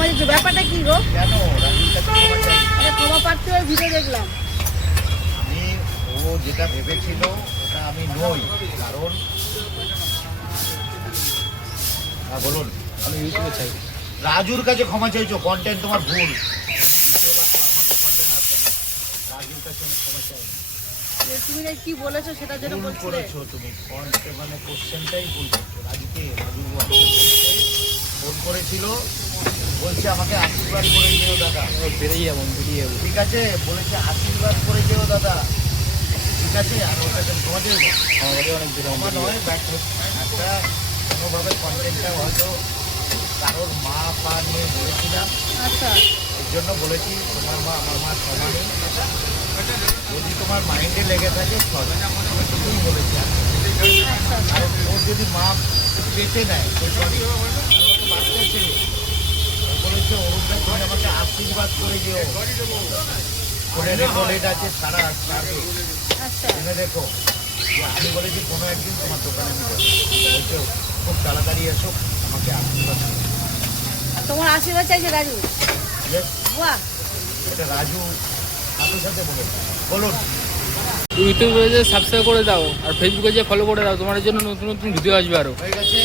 ক্ষমা দিচ্ছ, ব্যাপারটা কি গো? কেন রাজুর কাছে ক্ষমা চাই? আরে ক্ষমা প্রার্থী হয়ে ভিডিও দেখলাম। আমি ও যেটা ভেবেছিল ওটা আমি নই, কারণ হ্যাঁ বলুন। আমি ইউটিউবে চাই। রাজুর কাছে ক্ষমা চাইছো, কন্টেন্ট তোমার ভুল। রাজুর কাছে আমি ক্ষমা চাই। যে তুমি না কি বলেছো সেটার জন্য ভুল বলছিলে। করেছো তুমি, মানে কোশ্চেনটাই ভুল করছো। রাজুকে রাজু ফোন করেছিল, বলছে আমাকে আশীর্বাদ করে যেও দাদা। বেরিয়ে যাবো, বেরিয়ে যাবো। ঠিক আছে, বলেছে আশীর্বাদ করে যেও দাদা। ঠিক আছে, আর ওর কাছে আমি ক্ষমা দেবো। আমাদের অনেক বেরো ক্ষমা নয়, বাট একটা কোনোভাবে কন্টেন্টটা হয়তো কারোর মা পা নিয়ে বলেছিলাম, আচ্ছা এর জন্য বলেছি তোমার মা আমার মা সমানই। যদি তোমার মাইন্ডে লেগে থাকে সরি, এটুকুই বলেছি। আচ্ছা আর ওর যদি মা পেটে নেয় তো সরি, বাচ্চা ছেলে। ও বলেছে অরুণ ভাই তুমি আমাকে আশীর্বাদ করে যেও। ফোনে রেকর্ডেড আছে সারা সারা আচ্ছা। শুনে দেখো যে আমি বলেছি কোনো একদিন তোমার দোকানে আমি বলছো খুব তাড়াতাড়ি এসো, আমাকে আশীর্বাদ করো। আর তোমার আশীর্বাদ চাইছে রাজু। Yes, বাহ, এটা রাজু সাথে সাথে বলেছে। বলুন। ইউটিউবে যে সাবস্ক্রাইব করে দাও আর ফেসবুকে যে ফলো করে দাও, তোমার জন্য নতুন নতুন ভিডিও আসবে আরো। হয়ে গেছে।